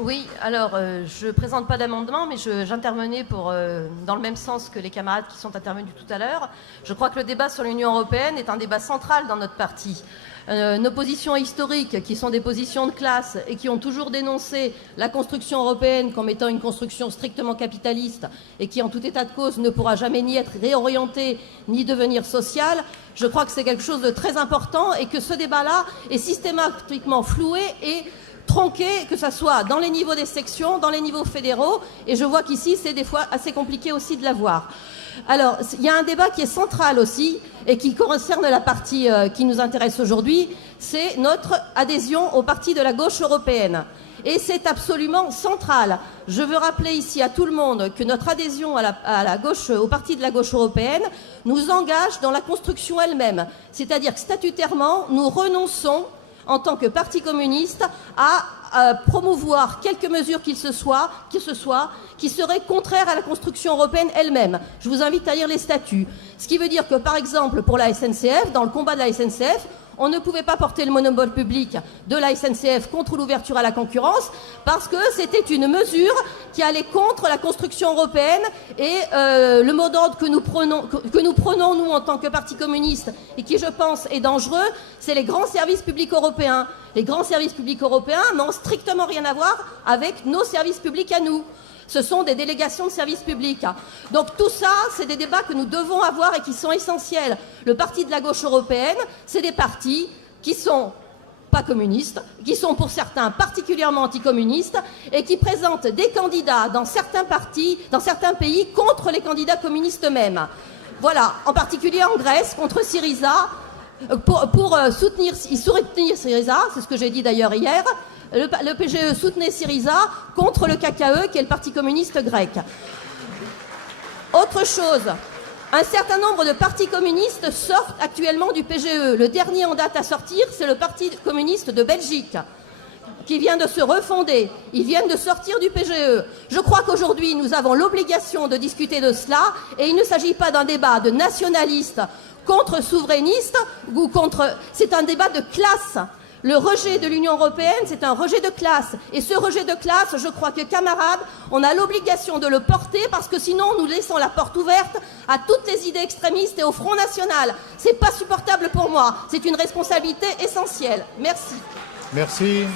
Oui, alors je ne présente pas d'amendement, mais j'intervenais dans le même sens que les camarades qui sont intervenus tout à l'heure. Je crois que le débat sur l'Union européenne est un débat central dans notre parti. Nos positions historiques, qui sont des positions de classe et qui ont toujours dénoncé la construction européenne comme étant une construction strictement capitaliste et qui, en tout état de cause, ne pourra jamais ni être réorientée ni devenir sociale, je crois que c'est quelque chose de très important et que ce débat-là est systématiquement floué et tronqué, que ce soit dans les niveaux des sections, dans les niveaux fédéraux, et je vois qu'ici, c'est des fois assez compliqué aussi de l'avoir. Alors, il y a un débat qui est central aussi, et qui concerne la partie qui nous intéresse aujourd'hui, c'est notre adhésion au parti de la gauche européenne. Et c'est absolument central. Je veux rappeler ici à tout le monde que notre adhésion à la gauche, au parti de la gauche européenne nous engage dans la construction elle-même. C'est-à-dire que statutairement, nous renonçons en tant que parti communiste, à promouvoir quelque mesure qu'il se soit, qui serait contraire à la construction européenne elle-même. Je vous invite à lire les statuts. Ce qui veut dire que, par exemple, pour la SNCF, dans le combat de la SNCF, on ne pouvait pas porter le monopole public de la SNCF contre l'ouverture à la concurrence parce que c'était une mesure qui allait contre la construction européenne et le mot d'ordre que nous prenons, nous, en tant que parti communiste et qui, je pense, est dangereux, c'est les grands services publics européens. Les grands services publics européens n'ont strictement rien à voir avec nos services publics à nous. Ce sont des délégations de services publics. Donc tout ça, c'est des débats que nous devons avoir et qui sont essentiels. Le parti de la gauche européenne, c'est des partis qui sont pas communistes, qui sont pour certains particulièrement anticommunistes et qui présentent des candidats dans certains pays contre les candidats communistes eux-mêmes. Voilà, en particulier en Grèce, contre Syriza, pour soutenir Syriza, c'est ce que j'ai dit d'ailleurs hier. Le PGE soutenait Syriza contre le KKE, qui est le Parti communiste grec. Autre chose, un certain nombre de partis communistes sortent actuellement du PGE. Le dernier en date à sortir, c'est le Parti communiste de Belgique, qui vient de se refonder. Ils viennent de sortir du PGE. Je crois qu'aujourd'hui, nous avons l'obligation de discuter de cela, et il ne s'agit pas d'un débat de nationalistes contre souverainistes, ou contre... C'est un débat de classe. Le rejet de l'Union européenne, c'est un rejet de classe. Et ce rejet de classe, je crois que, camarades, on a l'obligation de le porter parce que sinon, nous laissons la porte ouverte à toutes les idées extrémistes et au Front National. C'est pas supportable pour moi. C'est une responsabilité essentielle. Merci. Merci.